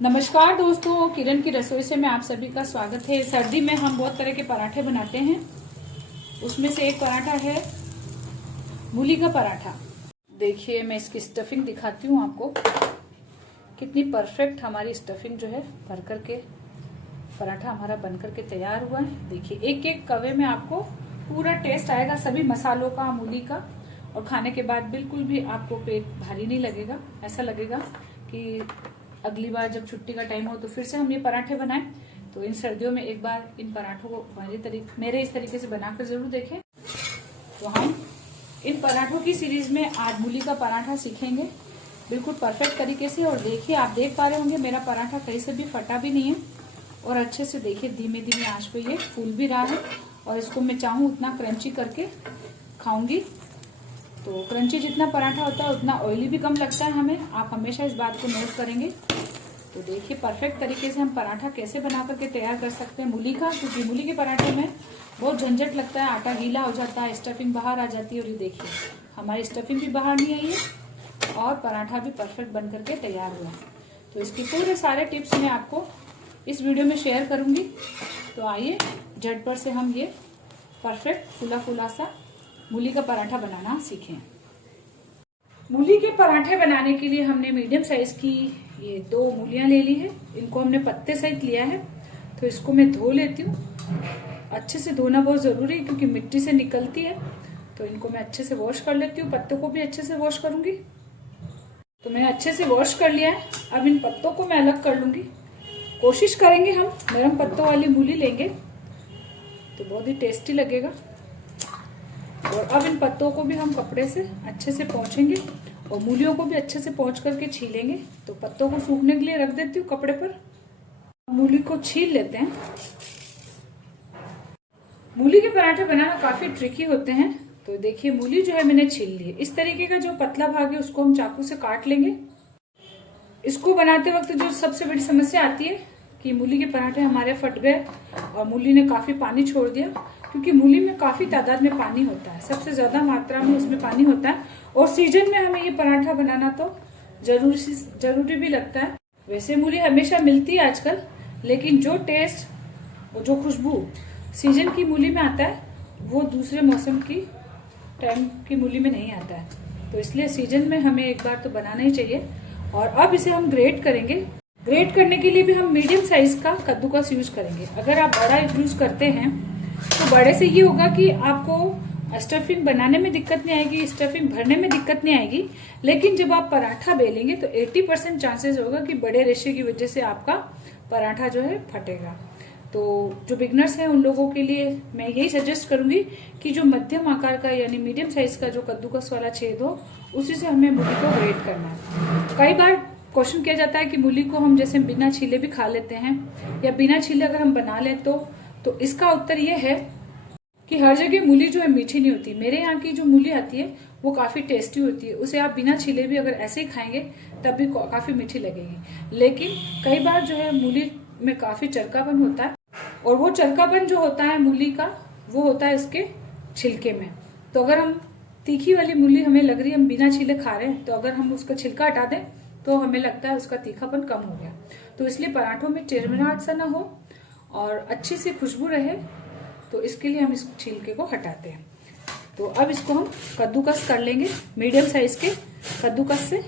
नमस्कार दोस्तों, किरण की रसोई से में आप सभी का स्वागत है। सर्दी में हम बहुत तरह के पराठे बनाते हैं। उसमें से एक पराठा है मूली का पराठा। देखिए, मैं इसकी स्टफिंग दिखाती हूँ आपको। कितनी परफेक्ट हमारी स्टफिंग जो है भर करके पराठा हमारा बन करके तैयार हुआ है। देखिए, एक एक कवे में आपको पूरा टेस्ट आएगा सभी मसालों का, मूली का, और खाने के बाद बिल्कुल भी आपको पेट भारी नहीं लगेगा। ऐसा लगेगा कि अगली बार जब छुट्टी का टाइम हो तो फिर से हम ये पराठे बनाएं। तो इन सर्दियों में एक बार इन पराठों को मेरे इस तरीके से बनाकर जरूर देखें। तो हम इन पराठों की सीरीज में आज मूली का पराठा सीखेंगे बिल्कुल परफेक्ट तरीके से। और देखिए, आप देख पा रहे होंगे मेरा पराठा कहीं से भी फटा भी नहीं है और अच्छे से देखिए धीमे धीमे आंच पे ये फूल भी रहा है। और इसको मैं चाहूँ उतना क्रंची करके खाऊंगी। तो क्रंची जितना पराठा होता है उतना ऑयली भी कम लगता है हमें। आप हमेशा इस बात को नोट करेंगे। तो देखिए, परफेक्ट तरीके से हम पराठा कैसे बना करके तैयार कर सकते हैं मूली का, क्योंकि मूली के पराठे में बहुत झंझट लगता है। आटा गीला हो जाता है, स्टफिंग बाहर आ जाती है। और ये देखिए, हमारी स्टफिंग भी बाहर नहीं आई है और पराठा भी परफेक्ट बन करके तैयार हुआ है। तो इसके पूरे सारे टिप्स मैं आपको इस वीडियो में शेयर करूंगी। तो आइए झटपट से हम ये परफेक्ट फूला फूला सा मूली का पराठा बनाना सीखें। मूली के पराठे बनाने के लिए हमने मीडियम साइज की ये 2 मूलियां ले ली है। इनको हमने पत्ते सहित लिया है। तो इसको मैं धो लेती हूँ। अच्छे से धोना बहुत जरूरी है क्योंकि मिट्टी से निकलती है। तो इनको मैं अच्छे से वॉश कर लेती हूँ। पत्तों को भी अच्छे से वॉश करूंगी। तो मैंने अच्छे से वॉश कर लिया है। अब इन पत्तों को मैं अलग कर लूंगी। कोशिश करेंगे हम नरम पत्तों वाली मूली लेंगे तो बहुत ही टेस्टी लगेगा। और अब इन पत्तों को भी हम कपड़े से अच्छे से पोंछेंगे और मूलियों को भी अच्छे से पोंछ करके छीलेंगे। तो पत्तों को सूखने के लिए रख देती हूँ कपड़े पर। मूली को छील लेते हैं। मूली के पराठे बनाना काफी ट्रिकी होते हैं। तो देखिए, मूली जो है मैंने छील ली है। इस तरीके का जो पतला भाग है उसको हम चाकू से काट लेंगे। इसको बनाते वक्त जो सबसे बड़ी समस्या आती है कि मूली के पराठे हमारे फट गए और मूली ने काफी पानी छोड़ दिया, क्योंकि मूली में काफी तादाद में पानी होता है। सबसे ज्यादा मात्रा में इसमें पानी होता है और सीजन में हमें ये पराठा बनाना तो जरूरी भी लगता है। वैसे मूली हमेशा मिलती है आजकल, लेकिन जो टेस्ट और जो खुशबू सीजन की मूली में आता है वो दूसरे मौसम की टाइम की मूली में नहीं आता है। तो इसलिए सीजन में हमें एक बार तो बनाना ही चाहिए। और अब इसे हम ग्रेट करेंगे। ग्रेट करने के लिए भी हम मीडियम साइज का कद्दूकस यूज करेंगे। अगर आप बड़ा यूज करते हैं तो बड़े से ये होगा कि आपको स्टफिंग बनाने में दिक्कत नहीं आएगी, स्टफिंग भरने में दिक्कत नहीं आएगी। लेकिन जब आप पराठा बेलेंगे तो 80% चांसेस होगा कि बड़े रेशे की वजह से आपका पराठा जो है फटेगा। तो जो बिगनर्स हैं उन लोगों के लिए मैं यही सजेस्ट करूंगी कि जो मध्यम आकार का यानी मीडियम साइज का जो कद्दूकस वाला छेद हो उसी से हमें मूली को ग्रेट करना है। कई बार क्वेश्चन किया जाता है कि मूली को हम जैसे बिना छीले भी खा लेते हैं या बिना छीले अगर हम बना लें तो इसका उत्तर ये है कि हर जगह मूली जो है मीठी नहीं होती। मेरे यहाँ की जो मूली आती है वो काफी टेस्टी होती है। उसे आप बिना छीले भी अगर ऐसे ही खाएंगे तब भी काफी मीठी लगेगी। लेकिन कई बार जो है मूली में काफी चरकापन होता है और वो चरकापन जो होता है मूली का वो होता है इसके छिलके में। तो अगर हम तीखी वाली मूली हमें लग रही है हम बिना छीले खा रहे हैं, तो अगर हम उसका छिलका हटा दें तो हमें लगता है उसका तीखापन कम हो गया। तो इसलिए पराठों में चिरमिराहट सा ना हो और अच्छी सी खुशबू रहे, तो इसके लिए हम इस छिलके को हटाते हैं। तो अब इसको हम कद्दूकस कर लेंगे मीडियम साइज के कद्दूकस से।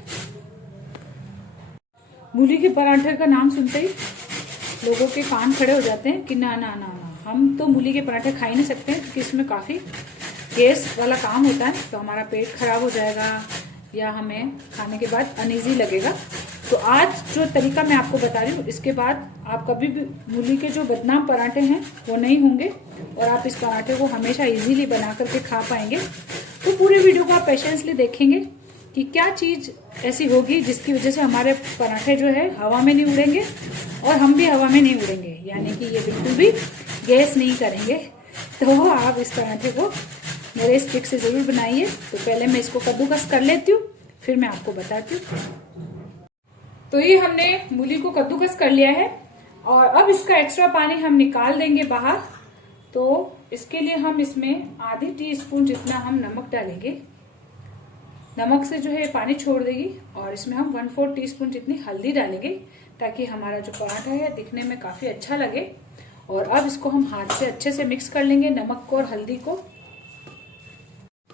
मूली के पराठे का नाम सुनते ही लोगों के कान खड़े हो जाते हैं कि ना ना ना ना, हम तो मूली के पराठे खा ही नहीं सकते क्योंकि इसमें काफी गैस वाला काम होता है। तो हमारा पेट खराब हो जाएगा या हमें खाने के बाद अनईजी लगेगा। तो आज जो तरीका मैं आपको बता रही हूँ इसके बाद आप कभी भी मूली के जो बदनाम पराठे हैं वो नहीं होंगे और आप इस पराठे को हमेशा इजीली बना करके खा पाएंगे। तो पूरे वीडियो को आप पेशेंसली देखेंगे कि क्या चीज ऐसी होगी जिसकी वजह से हमारे पराठे जो है हवा में नहीं उड़ेंगे और हम भी हवा में नहीं उड़ेंगे, यानी कि ये बिल्कुल भी गैस नहीं करेंगे। तो आप इस पराठे को मेरे इस ट्रिक से जरूर बनाइए। तो पहले मैं इसको कद्दूकस कर लेती हूँ, फिर मैं आपको बताती हूँ। तो ये हमने मूली को कद्दूकस कर लिया है और अब इसका एक्स्ट्रा पानी हम निकाल देंगे बाहर। तो इसके लिए हम इसमें आधी टीस्पून जितना हम नमक डालेंगे। नमक से जो है पानी छोड़ देगी। और इसमें हम 1/4 टीस्पून जितनी हल्दी डालेंगे ताकि हमारा जो पराठा है दिखने में काफी अच्छा लगे। और अब इसको हम हाथ से अच्छे से मिक्स कर लेंगे, नमक को और हल्दी को।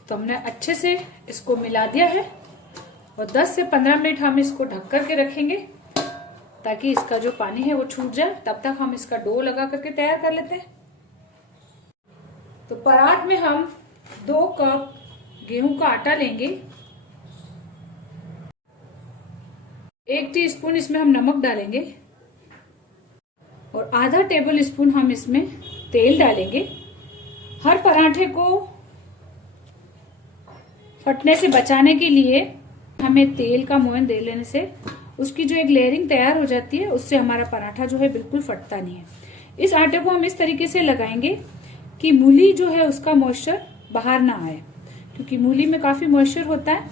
तो हमने अच्छे से इसको मिला दिया है और 10 से 15 मिनट हम इसको ढक करके रखेंगे ताकि इसका जो पानी है वो छूट जाए। तब तक हम इसका डो लगा करके तैयार कर लेते हैं। तो पराठ में हम 2 कप गेहूं का आटा लेंगे, 1 टीस्पून इसमें हम नमक डालेंगे और आधा टेबल स्पून हम इसमें तेल डालेंगे। हर पराठे को फटने से बचाने के लिए हमें तेल का मोयन दे लेने से उसकी जो एक लेयरिंग तैयार हो जाती है, उससे हमारा पराठा जो है बिल्कुल फटता नहीं है। इस आटे को हम इस तरीके से लगाएंगे कि मूली जो है उसका मॉइस्चर बाहर ना आए, क्योंकि मूली में काफी मॉइस्चर होता है।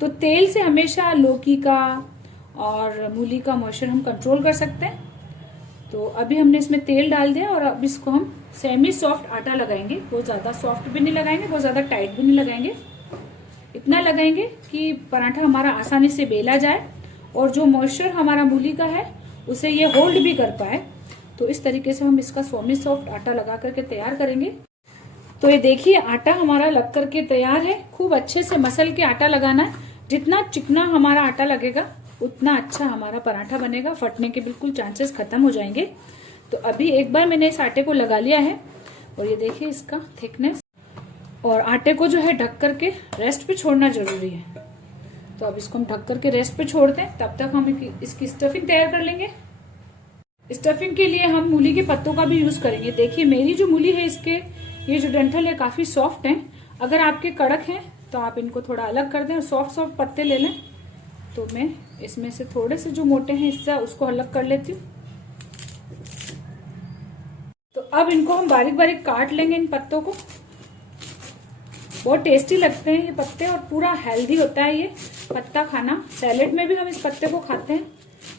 तो तेल से हमेशा लौकी का और मूली का मॉइस्चर हम कंट्रोल कर सकते हैं। तो अभी हमने इसमें तेल डाल दिया और अब इसको हम सेमी सॉफ्ट आटा लगाएंगे। बहुत ज्यादा सॉफ्ट भी नहीं लगाएंगे, बहुत ज्यादा टाइट भी नहीं लगाएंगे। इतना लगाएंगे कि पराठा हमारा आसानी से बेला जाए और जो मॉइस्चर हमारा मूली का है उसे ये होल्ड भी कर पाए। तो इस तरीके से हम इसका सेमी सॉफ्ट आटा लगा करके तैयार करेंगे। तो ये देखिए आटा हमारा लग करके तैयार है। खूब अच्छे से मसल के आटा लगाना है। जितना चिकना हमारा आटा लगेगा उतना अच्छा हमारा पराठा बनेगा, फटने के बिल्कुल चांसेस खत्म हो जाएंगे। तो अभी एक बार मैंने इस आटे को लगा लिया है और ये देखिए इसका थिकनेस। और आटे को जो है ढक करके रेस्ट पे छोड़ना जरूरी है। तो अब इसको हम ढक करके रेस्ट पे छोड़ते हैं। तब तक हम इसकी स्टफिंग तैयार कर लेंगे। स्टफिंग के लिए हम मूली के पत्तों का भी यूज करेंगे। देखिए मेरी जो मूली है इसके ये जो डंठल है काफी सॉफ्ट है। अगर आपके कड़क हैं तो आप इनको थोड़ा अलग कर दें और सॉफ्ट सॉफ्ट पत्ते ले लें। तो मैं इसमें से थोड़े से जो मोटे हैं हिस्सा उसको अलग कर लेती हूँ। तो अब इनको हम बारीक बारीक काट लेंगे इन पत्तों को। बहुत टेस्टी लगते हैं ये पत्ते और पूरा हेल्दी होता है ये पत्ता खाना। सैलेड में भी हम इस पत्ते को खाते हैं,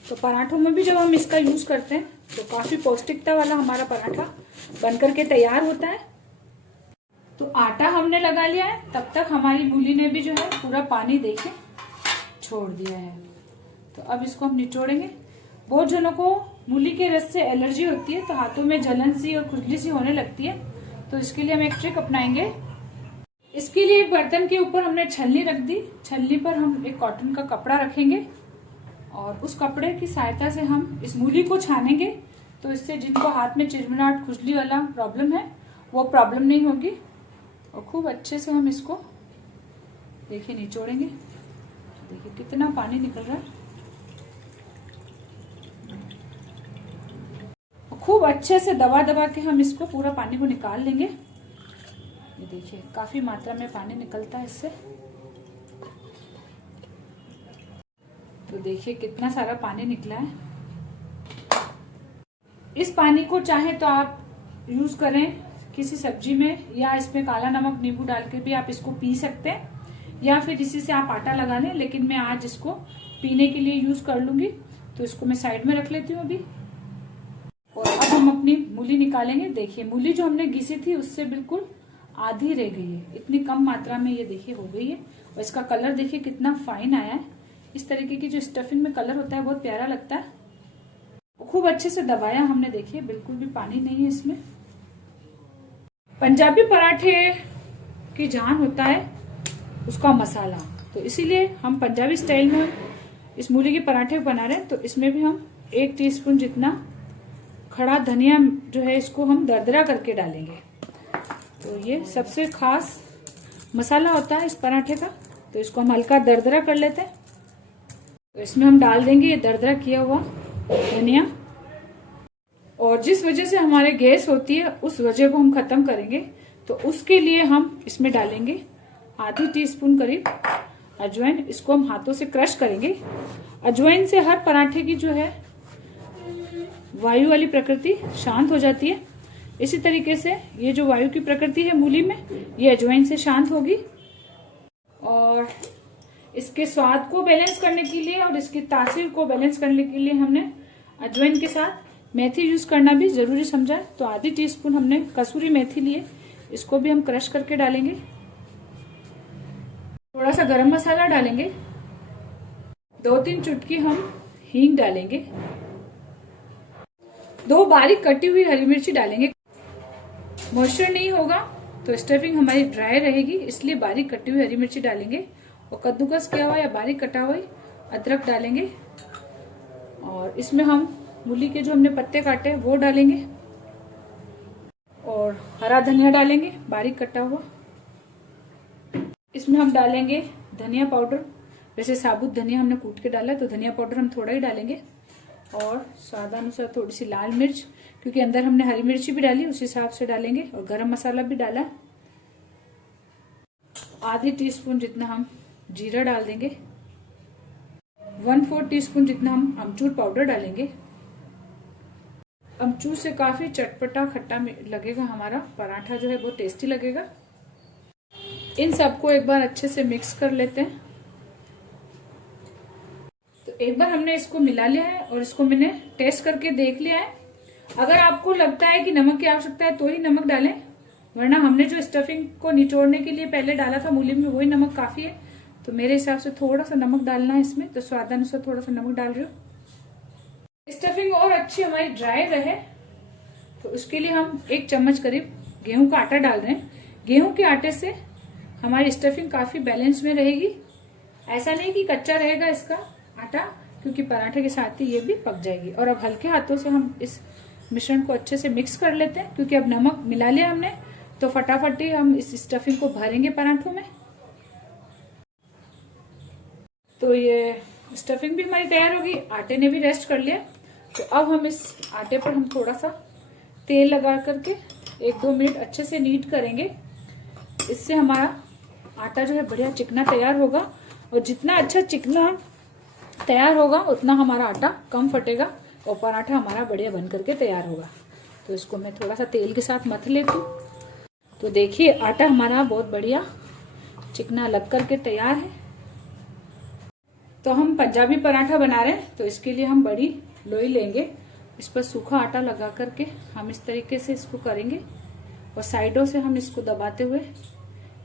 तो पराठों में भी जब हम इसका यूज करते हैं तो काफी पौष्टिकता वाला हमारा पराठा बनकर के तैयार होता है। तो आटा हमने लगा लिया है, तब तक हमारी मूली ने भी जो है पूरा पानी देके छोड़ दिया है। तो अब इसको हम निचोड़ेंगे। बहुत जनों को मूली के रस से एलर्जी होती है, तो हाथों में जलन सी और खुजली सी होने लगती है। तो इसके लिए हम एक ट्रिक अपनाएंगे। इसके लिए एक बर्तन के ऊपर हमने छलनी रख दी। छलनी पर हम एक कॉटन का कपड़ा रखेंगे और उस कपड़े की सहायता से हम इस मूली को छानेंगे। तो इससे जिनको हाथ में चिरमिराहट खुजली वाला प्रॉब्लम है वो प्रॉब्लम नहीं होगी। और खूब अच्छे से हम इसको देखिए निचोड़ेंगे। देखिए कितना पानी निकल रहा है। खूब अच्छे से दबा दबा के हम इसको पूरा पानी को निकाल लेंगे। ये देखिए काफी मात्रा में पानी निकलता है इससे। तो देखिए कितना सारा पानी निकला है। इस पानी को चाहे तो आप यूज करें किसी सब्जी में, या इसमें काला नमक नींबू डाल के भी आप इसको पी सकते हैं, या फिर इसी से आप आटा लगा लें। लेकिन मैं आज इसको पीने के लिए यूज कर लूंगी। तो इसको मैं साइड में रख लेती हूँ अभी। और अब हम अपनी मूली निकालेंगे। देखिए मूली जो हमने घिसी थी उससे बिल्कुल आधी रह गई है। इतनी कम मात्रा में ये देखिए हो गई है। और इसका कलर देखिए कितना फाइन आया है। इस तरीके की जो स्टफिंग में कलर होता है बहुत प्यारा लगता है। खूब अच्छे से दबाया हमने, देखिए बिल्कुल भी पानी नहीं है इसमें। पंजाबी पराठे की जान होता है उसका मसाला। तो इसीलिए हम पंजाबी स्टाइल में इस मूली के पराठे बना रहे हैं। तो इसमें भी हम 1 टीस्पून जितना खड़ा धनिया जो है इसको हम दरदरा करके डालेंगे। तो ये सबसे खास मसाला होता है इस पराठे का। तो इसको हम हल्का दरदरा कर लेते हैं। तो इसमें हम डाल देंगे ये दरदरा किया हुआ धनिया। और जिस वजह से हमारे गैस होती है उस वजह को हम खत्म करेंगे। तो उसके लिए हम इसमें डालेंगे आधी टीस्पून करीब अजवाइन। इसको हम हाथों से क्रश करेंगे। अजवाइन से हर पराठे की जो है वायु वाली प्रकृति शांत हो जाती है। इसी तरीके से ये जो वायु की प्रकृति है मूली में, ये अजवाइन से शांत होगी। और इसके स्वाद को बैलेंस करने के लिए और इसकी तासीर को बैलेंस करने के लिए हमने अजवाइन के साथ मेथी यूज करना भी जरूरी समझा। तो आधी टीस्पून हमने कसूरी मेथी लिए, इसको भी हम क्रश करके डालेंगे। थोड़ा सा गरम मसाला डालेंगे। 2-3 चुटकी हम हींग डालेंगे। 2 बारीक कटी हुई हरी मिर्ची डालेंगे। मॉइस्चर नहीं होगा तो स्टफिंग हमारी ड्राई रहेगी, इसलिए बारीक कटी हुई हरी मिर्ची डालेंगे। और कद्दूकस किया हुआ या बारीक कटा हुआ अदरक डालेंगे। और इसमें हम मूली के जो हमने पत्ते काटे वो डालेंगे और हरा धनिया डालेंगे बारीक कटा हुआ। इसमें हम डालेंगे धनिया पाउडर। वैसे साबुत धनिया हमने कूट के डाला है तो धनिया पाउडर हम थोड़ा ही डालेंगे। और स्वादानुसार थोड़ी सी लाल मिर्च, क्योंकि अंदर हमने हरी मिर्ची भी डाली उस हिसाब से डालेंगे। और गरम मसाला भी डाला। आधी टीस्पून जितना हम जीरा डाल देंगे। 1/4 टीस्पून जितना हम अमचूर पाउडर डालेंगे। अमचूर से काफी चटपटा खट्टा लगेगा, हमारा पराठा जो है वो टेस्टी लगेगा। इन सबको एक बार अच्छे से मिक्स कर लेते हैं। तो एक बार हमने इसको मिला लिया है और इसको मैंने टेस्ट करके देख लिया है। अगर आपको लगता है कि नमक की आवश्यकता है तो ही नमक डालें, वरना हमने जो स्टफिंग को निचोड़ने के लिए पहले डाला था मूली में वही नमक काफी है। तो मेरे हिसाब से थोड़ा सा नमक डालना है इसमें, तो स्वादानुसार थोड़ा सा नमक डाल रही हूँ। स्टफिंग और अच्छी हमारी ड्राई रहे तो उसके लिए हम 1 चम्मच करीब गेहूं का आटा डाल रहे हैं। गेहूं के आटे से हमारी स्टफिंग काफी बैलेंस में रहेगी। ऐसा नहीं कि कच्चा रहेगा इसका आटा, क्योंकि पराठे के साथ ही ये भी पक जाएगी। और अब हल्के हाथों से हम इस मिश्रण को अच्छे से मिक्स कर लेते हैं, क्योंकि अब नमक मिला लिया हमने तो फटाफट ही हम इस स्टफिंग को भरेंगे पराठों में। तो ये स्टफिंग भी हमारी तैयार होगी, आटे ने भी रेस्ट कर लिया। तो अब हम इस आटे पर हम थोड़ा सा तेल लगा करके 1-2 मिनट अच्छे से नीट करेंगे। इससे हमारा आटा जो है बढ़िया चिकना तैयार होगा। और जितना अच्छा चिकना तैयार होगा उतना हमारा आटा कम फटेगा और पराठा हमारा बढ़िया बन करके तैयार होगा। तो इसको मैं थोड़ा सा तेल के साथ मथ लेती हूँ। तो देखिए आटा हमारा बहुत बढ़िया चिकना लग करके तैयार है। तो हम पंजाबी पराठा बना रहे हैं, तो इसके लिए हम बड़ी लोई लेंगे। इस पर सूखा आटा लगा करके हम इस तरीके से इसको करेंगे और साइडों से हम इसको दबाते हुए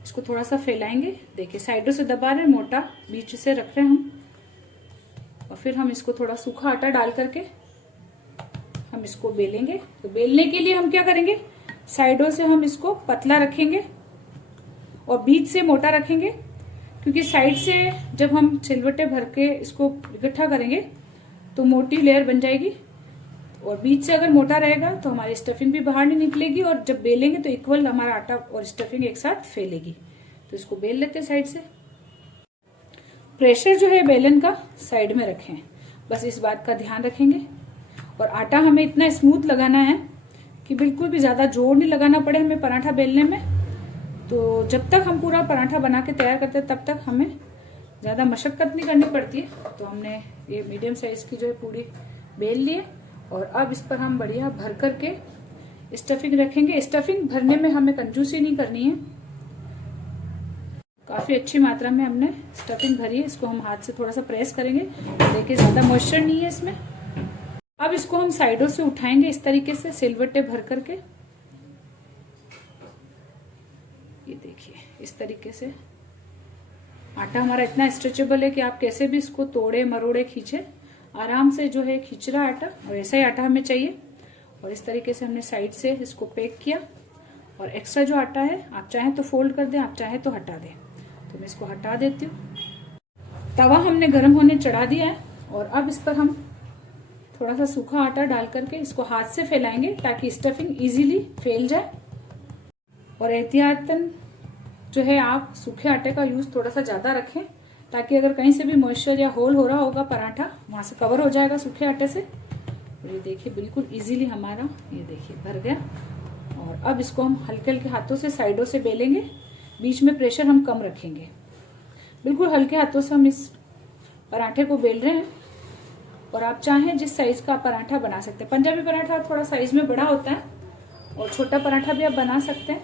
इसको थोड़ा सा फैलाएंगे। देखिए साइडों से दबा रहे हैं, मोटा बीच से रख रहे हैं हम। और फिर हम इसको थोड़ा सूखा आटा डाल करके हम इसको बेलेंगे। तो बेलने के लिए हम क्या करेंगे, साइडों से हम इसको पतला रखेंगे और बीच से मोटा रखेंगे, क्योंकि साइड से जब हम सिलवट्टे भर के इसको इकट्ठा करेंगे तो मोटी लेयर बन जाएगी। और बीच से अगर मोटा रहेगा तो हमारी स्टफिंग भी बाहर नहीं निकलेगी और जब बेलेंगे तो इक्वल हमारा आटा और स्टफिंग एक साथ फैलेगी। तो इसको बेल लेते हैं साइड से। प्रेशर जो है बेलन का साइड में रखें, बस इस बात का ध्यान रखेंगे। और आटा हमें इतना स्मूथ लगाना है कि बिल्कुल भी ज्यादा जोर नहीं लगाना पड़े हमें पराठा बेलने में। तो जब तक हम पूरा पराठा बना के तैयार करते हैं तब तक हमें ज्यादा मशक्कत नहीं करनी पड़ती है। तो हमने ये मीडियम साइज की जो है पूरी बेल ली है और अब इस पर हम बढ़िया भर करके स्टफिंग रखेंगे। स्टफिंग भरने में हमें कंजूसी नहीं करनी है, काफी अच्छी मात्रा में हमने स्टफिंग भरी है। इसको हम हाथ से थोड़ा सा प्रेस करेंगे, देखिए ज्यादा मॉइस्चर नहीं है इसमें। अब इसको हम साइडों से उठाएंगे इस तरीके से सिलवट्टे भर करके। ये देखिए इस तरीके से आटा हमारा इतना स्ट्रेचेबल है कि आप कैसे भी इसको तोड़े मरोड़े खींचे, आराम से जो है खींच रहा आटा। और ऐसा ही आटा हमें चाहिए। और इस तरीके से हमने साइड से इसको पैक किया। और एक्स्ट्रा जो आटा है आप चाहें तो फोल्ड कर दें, आप चाहें तो हटा दें। तो मैं इसको हटा देती हूँ। तवा हमने गर्म होने चढ़ा दिया है और अब इस पर हम थोड़ा सा सूखा आटा डाल करके इसको हाथ से फैलाएंगे ताकि स्टफिंग इजीली फैल जाए। और एहतियातन जो है आप सूखे आटे का यूज थोड़ा सा ज्यादा रखें, ताकि अगर कहीं से भी मॉइस्चर या होल हो रहा होगा पराठा वहां से कवर हो जाएगा सूखे आटे से। और ये देखिए बिल्कुल इजीली हमारा ये देखिए भर गया। और अब इसको हम हल्के हल्के हाथों से साइडों से बेलेंगे, बीच में प्रेशर हम कम रखेंगे। बिल्कुल हल्के हाथों से हम इस पराठे को बेल रहे हैं। और आप चाहें जिस साइज का पराठा बना सकते हैं। पंजाबी पराठा थोड़ा साइज में बड़ा होता है और छोटा पराठा भी आप बना सकते हैं,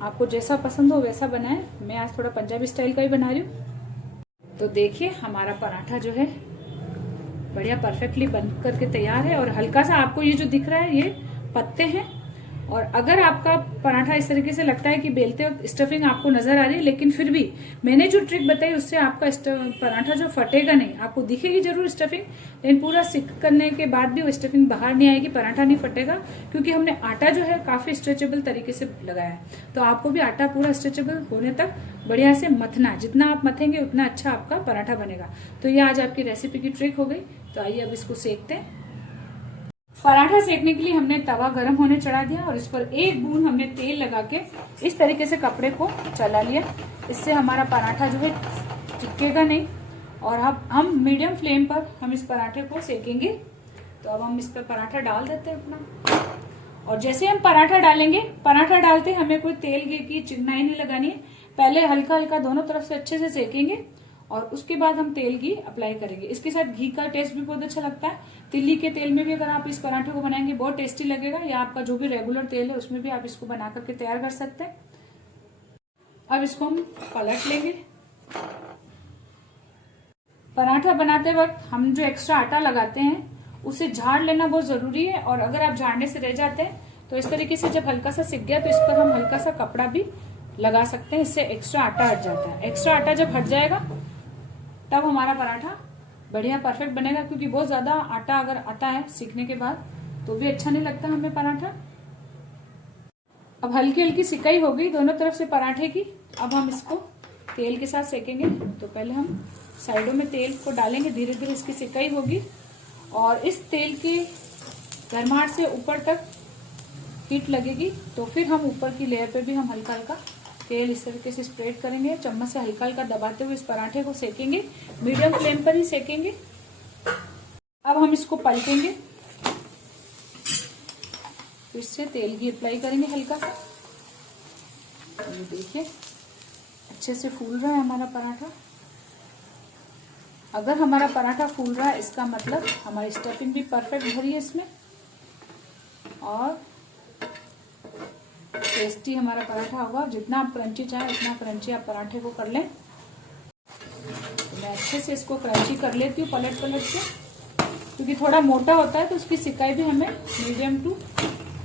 आपको जैसा पसंद हो वैसा बनाएं। मैं आज थोड़ा पंजाबी स्टाइल का ही बना रही हूँ। तो देखिए हमारा पराठा जो है बढ़िया परफेक्टली बन करके तैयार है। और हल्का सा आपको ये जो दिख रहा है ये पत्ते हैं और अगर आपका पराठा इस तरीके से लगता है कि बेलते वक्त स्टफिंग आपको नजर आ रही है, लेकिन फिर भी मैंने जो ट्रिक बताई उससे आपका पराठा जो फटेगा नहीं, आपको दिखेगी जरूर स्टफिंग, लेकिन पूरा सिक करने के बाद भी वो स्टफिंग बाहर नहीं आएगी, पराठा नहीं फटेगा, क्योंकि हमने आटा जो है काफी स्ट्रेचेबल तरीके से लगाया है। तो आपको भी आटा पूरा स्ट्रेचेबल होने तक बढ़िया से मथना, जितना आप मथेंगे उतना अच्छा आपका पराठा बनेगा। तो ये आज आपकी रेसिपी की ट्रिक हो गई। तो आइए अब इसको सेकते हैं। पराठा सेकने के लिए हमने तवा गर्म होने चढ़ा दिया और इस पर एक बूंद हमने तेल लगा के इस तरीके से कपड़े को चला लिया। इससे हमारा पराठा जो है चिपकेगा नहीं। और अब हम मीडियम फ्लेम पर हम इस पराठे को सेकेंगे। तो अब हम इस पर पराठा डाल देते हैं अपना। और जैसे हम पराठा डालेंगे, पराठा डालते हमें कोई तेल घी की चिकनाई नहीं लगानी है। पहले हल्का हल्का दोनों तरफ से अच्छे से सेकेंगे और उसके बाद हम तेल घी अप्लाई करेंगे। इसके साथ घी का टेस्ट भी बहुत अच्छा लगता है। तिल्ली के तेल में भी अगर आप इस पराठे को बनाएंगे बहुत टेस्टी लगेगा, या आपका जो भी रेगुलर तेल है उसमें भी आप इसको बना करके तैयार कर सकते हैं। अब इसको हम पलट लेंगे। पराठा बनाते वक्त हम जो एक्स्ट्रा आटा लगाते हैं उसे झाड़ लेना बहुत जरूरी है। और अगर आप झाड़ने से रह जाते हैं तो इस तरीके से जब हल्का सा सिक गया तो इस पर हम हल्का सा कपड़ा भी लगा सकते हैं, इससे एक्स्ट्रा आटा हट जाता है। एक्स्ट्रा आटा जब हट जाएगा तब हमारा पराठा बढ़िया परफेक्ट बनेगा, क्योंकि बहुत ज्यादा आटा अगर आता है सीखने के बाद तो भी अच्छा नहीं लगता हमें पराठा। अब हल्की हल्की सिकाई हो गई दोनों तरफ से पराठे की। अब हम इसको तेल के साथ सेकेंगे। तो पहले हम साइडों में तेल को डालेंगे, धीरे धीरे इसकी सिकाई होगी और इस तेल की गर्माहट से ऊपर तक हीट लगेगी। तो फिर हम ऊपर की लेयर पे भी हम हल्का हल्का तेल इस तरीके से स्प्रेड करेंगे, चम्मच से हल्का हल्का दबाते हुए इस पराठे को सेकेंगे। मीडियम फ्लेम पर ही सेकेंगे। अब हम इसको पलटेंगे, फिर से तेल भी अप्लाई करेंगे हल्का सा। ये देखिए अच्छे से फूल रहा है हमारा पराठा। अगर हमारा पराठा फूल रहा है इसका मतलब हमारी स्टफिंग भी परफेक्ट भरी है इसमें और टेस्टी हमारा पराठा होगा। जितना आप क्रंची चाहें उतना क्रंची आप पराठे को कर लें। तो मैं अच्छे से इसको क्रंची कर लेती हूँ पलट पलट के, क्योंकि थोड़ा मोटा होता है तो उसकी सिकाई भी हमें मीडियम टू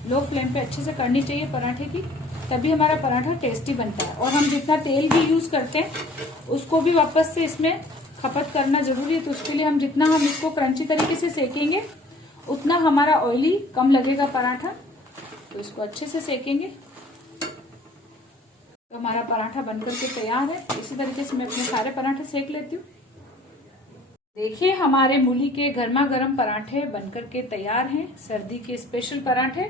लो फ्लेम पे अच्छे से करनी चाहिए पराठे की, तभी हमारा पराठा टेस्टी बनता है। और हम जितना तेल भी यूज करते हैं उसको भी वापस से इसमें खपत करना जरूरी है। तो उसके लिए हम जितना हम इसको क्रंची तरीके से सेकेंगे उतना हमारा ऑयली कम लगेगा पराठा। तो इसको अच्छे से सेकेंगे। तो हमारा पराठा बनकर के तैयार है। इसी तरीके से मैं अपने सारे पराठे सेक लेती हूँ। देखिए हमारे मूली के गर्मा गर्म पराठे बनकर के तैयार हैं, सर्दी के स्पेशल पराठे।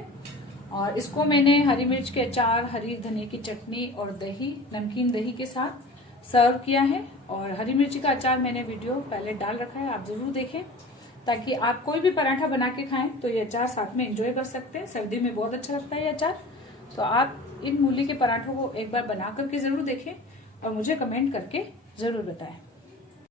और इसको मैंने हरी मिर्च के अचार, हरी धनिया की चटनी और दही, नमकीन दही के साथ सर्व किया है। और हरी मिर्ची का अचार मैंने वीडियो पहले डाल रखा है, आप जरूर देखें, ताकि आप कोई भी पराठा बना के खाएं तो ये अचार साथ में एंजॉय कर सकते हैं। सर्दी में बहुत अच्छा लगता है ये अचार। तो आप इन मूली के पराठों को एक बार बना करके जरूर देखें और मुझे कमेंट करके जरूर बताएं।